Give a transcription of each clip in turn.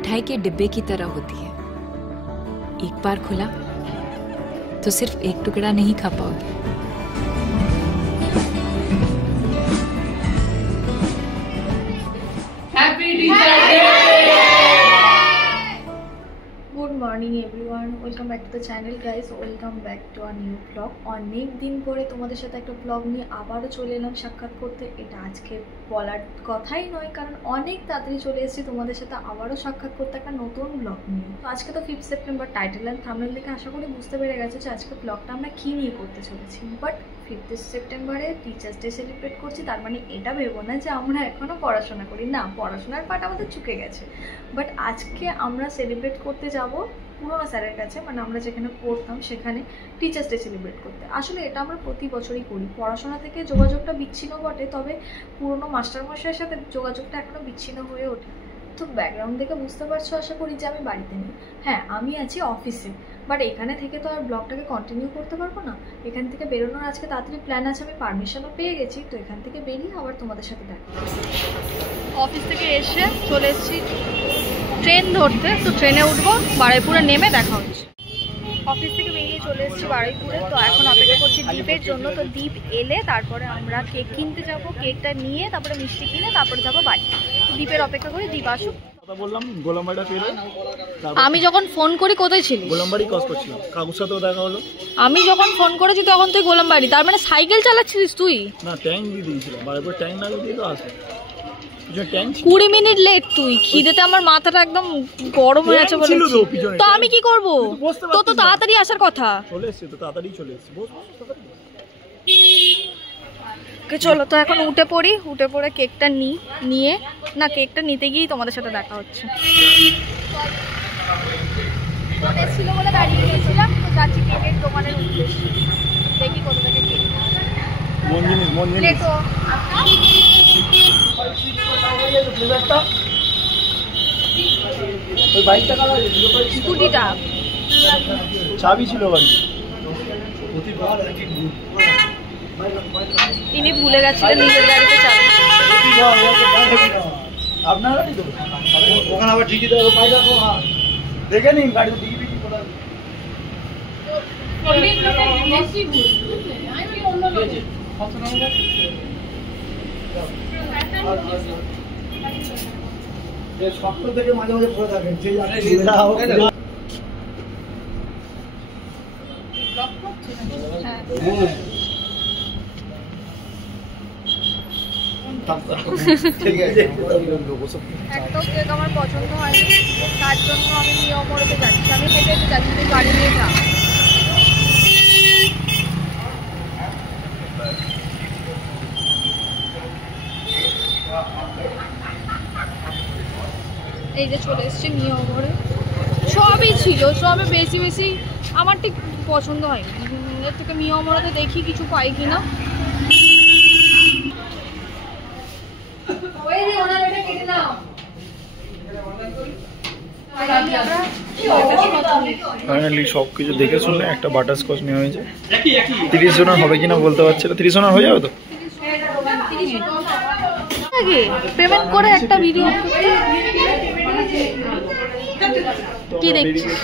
मिठाई के डिब्बे की तरह होती है, एक बार खुला तो सिर्फ एक टुकड़ा नहीं खा पाओगे। Good morning everyone, welcome back to the channel guys, welcome back to our new blog. অনেক দিন পরে তোমাদের সাথে একটা ব্লগ নিয়ে আবারও চলে এলাম সাক্ষাৎ করতে। এটা আজকে বলার কথাই নয়, কারণ অনেক তাড়াতাড়ি চলে এসেছি তোমাদের সাথে আবারও সাক্ষাৎ করতে একটা নতুন ব্লগ নিয়ে। তো আজকে তো 5 সেপ্টেম্বর, টাইটেল অ্যান্ড থাম্বনেল দেখে আশা করি বুঝতে পেরে গেছো যে আজকে ব্লগটা আমরা কী নিয়ে করতে চলেছি। বাট 5 সেপ্টেম্বরে টিচার্স ডে সেলিব্রেট করছি, তার মানে এটা ভেবো না যে আমরা এখনও পড়াশোনা করি, না, পড়াশোনার পার্ট আমাদের চুকে গেছে। বাট আজকে আমরা সেলিব্রেট করতে যাব পুরোনো স্যারের কাছে, মানে আমরা যেখানে পড়তাম সেখানে টিচার্স ডে সেলিব্রেট করতে। আসলে এটা আমরা প্রতি বছরই করি। পড়াশোনা থেকে যোগাযোগটা বিচ্ছিন্ন বটে, তবে পুরোনো মাস্টারমশাইয়ের সাথে যোগাযোগটা এখনও বিচ্ছিন্ন হয়ে ওঠে। তো ব্যাকগ্রাউন্ড দেখে বুঝতে পারছো আশা করি যে আমি বাড়িতে নেই। হ্যাঁ, আমি আছি অফিসে, বাট এখানে থেকে তো আর ব্লগটাকে কন্টিনিউ করতে পারবো না। এখান থেকে বেরোনোর আজকে তাড়াতাড়ি প্ল্যান আছে, আমি পারমিশনও পেয়ে গেছি। তো এখান থেকে বেরিয়ে আবার তোমাদের সাথে দেখা। অফিস থেকে এসে চলে এসেছি ট্রেন ধরতে, তো ট্রেনে উঠবো, বারুইপুরে নেমে দেখা হচ্ছে। অফিস থেকে বেরিয়ে চলে এসেছি বারুইপুরে। তো এখন অপেক্ষা করছি দ্বীপের জন্য। তো দ্বীপ এলে তারপরে আমরা কেক কিনতে যাব, কেকটা নিয়ে তারপরে মিষ্টি কিনে তারপরে যাবো বাড়ি। দ্বীপের অপেক্ষা করি, দ্বীপ আসুক। বললাম গোলামবাড়িটা পেলে, আমি যখন ফোন করি কোথায় ছিলি? গোলামবাড়ি ক্রস করছিলাম, কাকুর সাথেও দেখা হলো। আমি যখন ফোন করেছি তখন তুই গোলামবাড়ি, তার মানে সাইকেল চালাচ্ছিলিস তুই? না, ট্যাঙ্ক দিয়ে দিয়েছিলাম, বারবার ট্যাঙ্ক না দিয়ে তো আসে 20 মিনিট লেট। তুই খিদেতে আমার মাথাটা একদম গরম হয়ে আছে বলে। তো আমি কি করব? তো তাড়াতাড়ি আসার কথা। চলে এসেছি তো, তাড়াতাড়ি চলে এসেছি। চলো তো এখন উঠে পড়ি, উঠে পড়ে কেকটা নিয়ে না, কেকটা নিতে গিয়েই তোমাদের সাথে দেখা হচ্ছে। ফোনে ছিল বলে দাঁড়িয়ে গেছিলাম, তো যাচ্ছি কেকের দোকানের উদ্দেশ্যে। দেখি কোথা থেকে কেক স্কুটিটা চাবি ছিল বাড়ি। তিনি ভুলে গেছিলেন নিজের গাড়িতে চাবি। আপনার গাড়ি তো ওখানে আবার ঠিকই দেবো, পাই দেখো। দেখে নিন গাড়ি ঠিকই বিক্রি করা। শক্ত থেকে মাঝে মাঝে পড়ে থাকেন, সেই একটাও কেক আমার পছন্দ হয়নি, তার জন্য আমি নিয়মরতে যাচ্ছি। আমি হেঁটে হেঁটে যাচ্ছি, তুই গাড়ি নিয়ে যা। এই যে চলে এসছি নিয়মরে। সবই ছিল, সবে বেশি বেশি আমার ঠিক পছন্দ হয়নি। এর থেকে নিয়মরতে দেখি কিছু পাই কিনা। ফাইনালি সব কিছু দেখে শুনলে একটা বাটারস্কচ নেওয়া হয়েছে। 30 জনের হবে কিনা বলতে পারছি না। 30 জনের হয়ে যাবে তো? পেমেন্ট করে একটা ভিডিও কি দেখছিস?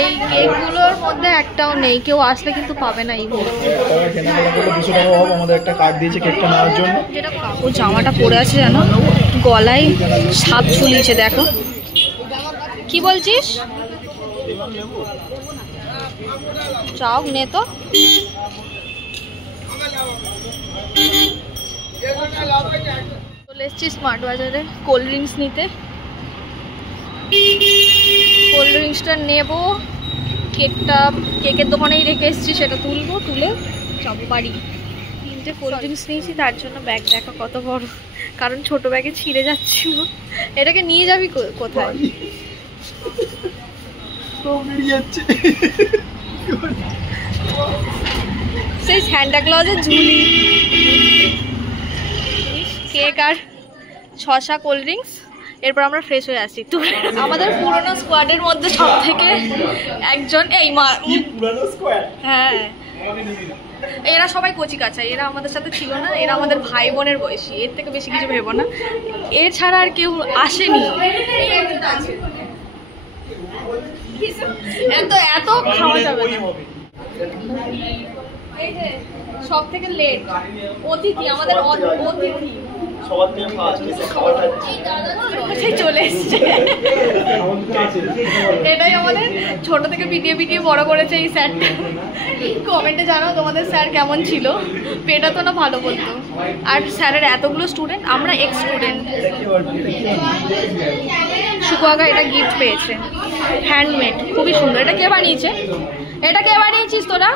এই কেকগুলোর মধ্যে একটাও নেই, কেউ আসলে কিন্তু পাবে না। এইগুলো 200 টাকা হবে। আমাদের একটা কার্ড দিয়েছে কেকটা নেওয়ার জন্য। ও জামাটা পরে আছে জানো, গলায় সাপ ঝুলিয়েছে, দেখো। কি বলছিস? চাও নে তো। চলে এসছি স্মার্ট বাজারে কোল্ড ড্রিঙ্কস নিতে। কোল্ড ড্রিঙ্কসটা নেবো, কেকের দোকানেই রেখে এসেছি, সেটা তুলবো, তুলে যাবো বাড়ি। 3টে কোল্ড ড্রিঙ্কস নিয়েছি, তার জন্য ব্যাগ দেখা কত বড়, কারণ ছোট ব্যাগে ছিঁড়ে যাচ্ছিল। এটাকে নিয়ে যাবি কোথায়? সেই স্যান্টা ক্লজের ঝুলি। কেক আর 6টা কোল্ড ড্রিঙ্কস, এরপর আমরা ফ্রেশ হয়ে আসি। তো আমাদের পুরোনো স্কোয়াডের মধ্যে সব থেকে একজন, এই পুরোনো স্কোয়াড, হ্যাঁ এরা সবাই কচি কাঁচা, এরা আমাদের সাথে ছিল না, এরা আমাদের ভাই বোনের বয়সী, এর থেকে বেশি কিছু ভেবো না। এছাড়া আর কেউ আসেনি। এত খাওয়া যাবে না। এই যে সব থেকে লেট অতিথি, আমাদের অতিথি চলে এসছে। এটাই আমাদের ছোট থেকে পিটিয়ে বড় করেছে এই স্যারটা। কমেন্টে জানাও তোমাদের স্যার কেমন ছিল। পেটা তো না ভালো বলতো। আর স্যারের এতগুলো স্টুডেন্ট, আমরা এক্স স্টুডেন্ট। সুকুয়াগা এটা গিফট পেয়েছে, হ্যান্ডমেড, খুবই সুন্দর। এটা কে বানিয়েছে? এটা কে বানিয়েছিস তোরা?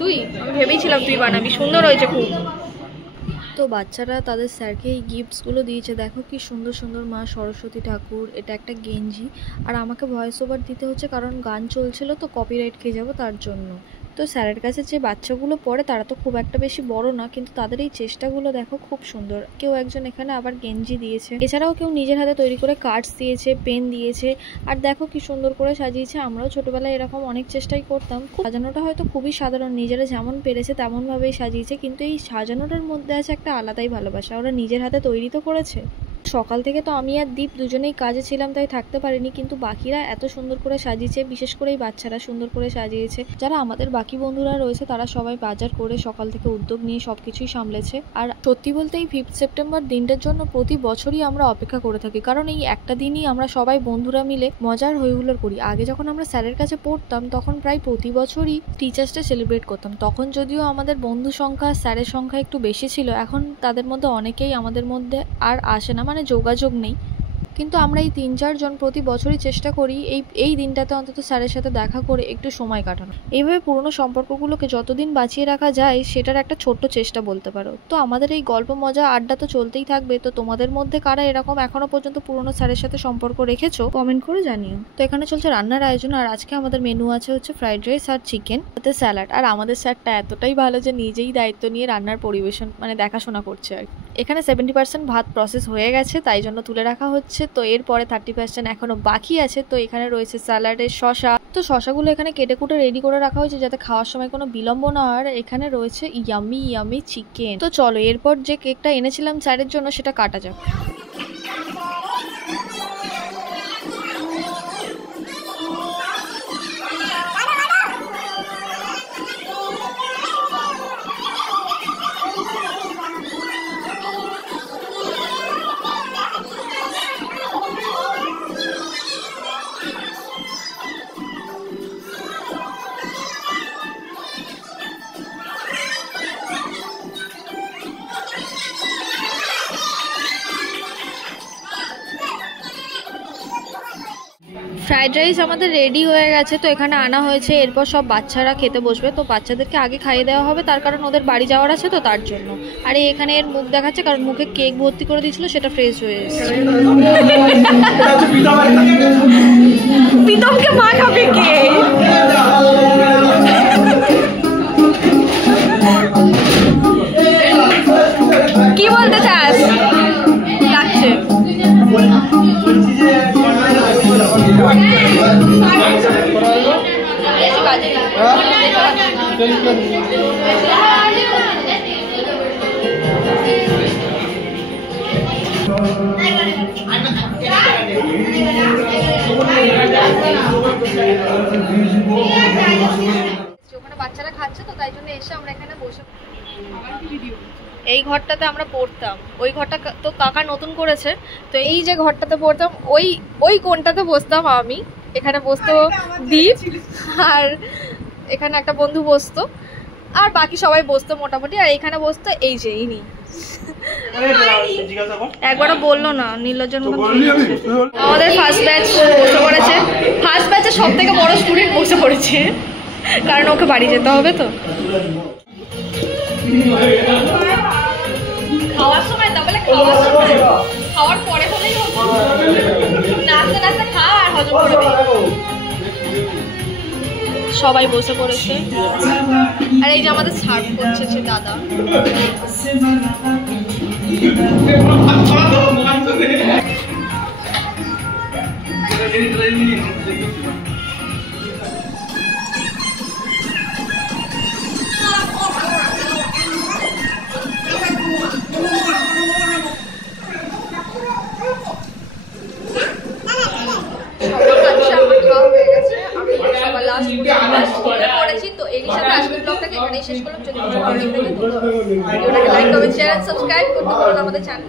তুই? আমি ভেবেছিলাম তুই বানাবি, সুন্দর হয়েছে খুব। তো বাচ্চারা তাদের স্যারকে এই গিফটসগুলো দিয়েছে। দেখো কি সুন্দর সুন্দর মা সরস্বতী ঠাকুর, এটা একটা গেঞ্জি। আর আমাকে ভয়েস ওভার দিতে হচ্ছে কারণ গান চলছিল তো কপিরাইট খেয়ে যাবো তার জন্য। তো স্যারের কাছে যে বাচ্চাগুলো পড়ে তারা তো খুব একটা বেশি বড় না, কিন্তু তাদের এই চেষ্টাগুলো দেখো খুব সুন্দর। কেউ একজন এখানে আবার গেঞ্জি দিয়েছে, এছাড়াও কেউ নিজের হাতে তৈরি করে কার্ডস দিয়েছে, পেন দিয়েছে। আর দেখো কি সুন্দর করে সাজিয়েছে। আমরাও ছোটবেলায় এরকম অনেক চেষ্টাই করতাম। সাজানোটা হয়তো খুবই সাধারণ, নিজেরা যেমন পেরেছে তেমনভাবেই সাজিয়েছে, কিন্তু এই সাজানোটার মধ্যে আছে একটা আলাদাই ভালোবাসা। ওরা নিজের হাতে তৈরি তো করেছে। সকাল থেকে তো আমি আর দীপ দুজনেই কাজে ছিলাম, তাই থাকতে পারিনি, কিন্তু বাকিরা এত সুন্দর করে সাজিয়েছে। বিশেষ করে এই বাচ্চারা সুন্দর করে সাজিয়েছে। যারা আমাদের বাকি বন্ধুরা রয়েছে তারা সবাই বাজার করে সকাল থেকে উদ্যোগ নিয়ে সবকিছুই সামলেছে। আর সত্যি বলতে এই 5 সেপ্টেম্বর দিনটার জন্য প্রতি বছরই আমরা অপেক্ষা করে থাকি, কারণ এই একটা দিনই আমরা সবাই বন্ধুরা মিলে মজার হইহুল্লোড় করি। আগে যখন আমরা স্যারের কাছে পড়তাম তখন প্রায় প্রতি বছরই টিচার্স ডে সেলিব্রেট করতাম। তখন যদিও আমাদের বন্ধু সংখ্যা স্যারের সংখ্যা একটু বেশি ছিল, এখন তাদের মধ্যে অনেকেই আমাদের মধ্যে আর আসে না, মানে যোগাযোগ নেই। কিন্তু আমরা এই 3-4 জন প্রতি বছরই চেষ্টা করি এই দিনটাতে অন্তত স্যারের সাথে দেখা করে একটু সময় কাটানো। এইভাবে পুরনো সম্পর্কগুলোকে যতদিন বাঁচিয়ে রাখা যায় সেটার একটা ছোট্ট চেষ্টা বলতে পারো। তো আমাদের এই গল্প মজা আড্ডা তো চলতেই থাকবে। তো তোমাদের মধ্যে কারা এরকম এখনো পর্যন্ত পুরনো স্যারের সাথে সম্পর্ক রেখেছো কমেন্ট করে জানিও। তো এখানে চলছে রান্নার আয়োজন, আর আজকে আমাদের মেনু আছে হচ্ছে ফ্রাইড রাইস আর চিকেন, সাথে স্যালাড। আর আমাদের স্যারটা এতটাই ভালো যে নিজেই দায়িত্ব নিয়ে রান্নার পরিবেশন মানে দেখাশোনা করছে আর কি। এখানে 70% ভাত প্রসেস হয়ে গেছে, তাই জন্য তুলে রাখা হচ্ছে। তো এরপরে 30% এখনো বাকি আছে। তো এখানে রয়েছে স্যালাডের শসা। তো শসাগুলো এখানে কেটে কুটে রেডি করে রাখা হয়েছে যাতে খাওয়ার সময় কোনো বিলম্ব না হয়। এখানে রয়েছে ইয়ামি চিকেন। তো চলো এরপর যে কেকটা এনেছিলাম স্যারের জন্য সেটা কাটা যাক। ফ্রাইড রাইস আমাদের রেডি হয়ে গেছে। তো এখানে আনা হয়েছে, এরপর সব বাচ্চারা খেতে বসবে। তো বাচ্চাদেরকে আগে খাইয়ে দেওয়া হবে, তার কারণ ওদের বাড়ি যাওয়ার আছে তো তার জন্য। আর এখানে এর মুখ দেখাচ্ছে কারণ মুখে কেক ভর্তি করে দিয়েছিল, সেটা ফ্রেশ হয়ে এসেছে। প্রীতমকে মা খাবে কে? কি বলতে চাস? লাগছে ওখানে বাচ্চারা খাচ্ছে তো তাই জন্য এসে আমরা এখানে বসে। এই ঘরটাতে আমরা পড়তাম, ওই ঘরটা তো কাকা নতুন করেছে। তো এই যে ঘরটাতে পড়তাম ওই কোণটাতে বসতাম আমি, এখানে বসতো দীপ, আর এখানে একটা বন্ধু বসতো, আর বাকি সবাই বসতো মোটামুটি। আর এখানে বসতো এই যে ইনি। একবারও বললো না, নির্লজ্জের মতো। আমাদের ফার্স্ট ব্যাচ বসে পড়েছে। ফার্স্ট ব্যাচের সব থেকে বড় স্টুডেন্ট বসে পড়েছে, কারণ ওকে বাড়ি যেতে হবে। তো খাওয়ার সময় তা বলে খাওয়ার পরে হলেই হতো, নাচতে নাচতে খাওয়া আর হজম করে সবাই বসে পড়েছে। আর এই যে আমাদের সার্ভ করছে সে দাদা। লাস্ট পড়েছি। তো এরই সাথে আজকের ব্লগটাকে এখানেই শেষ করলাম। যদি ভিডিওটাকে লাইক কমেন্ট শেয়ার সাবস্ক্রাইব করতে পারো আমাদের চ্যানেল।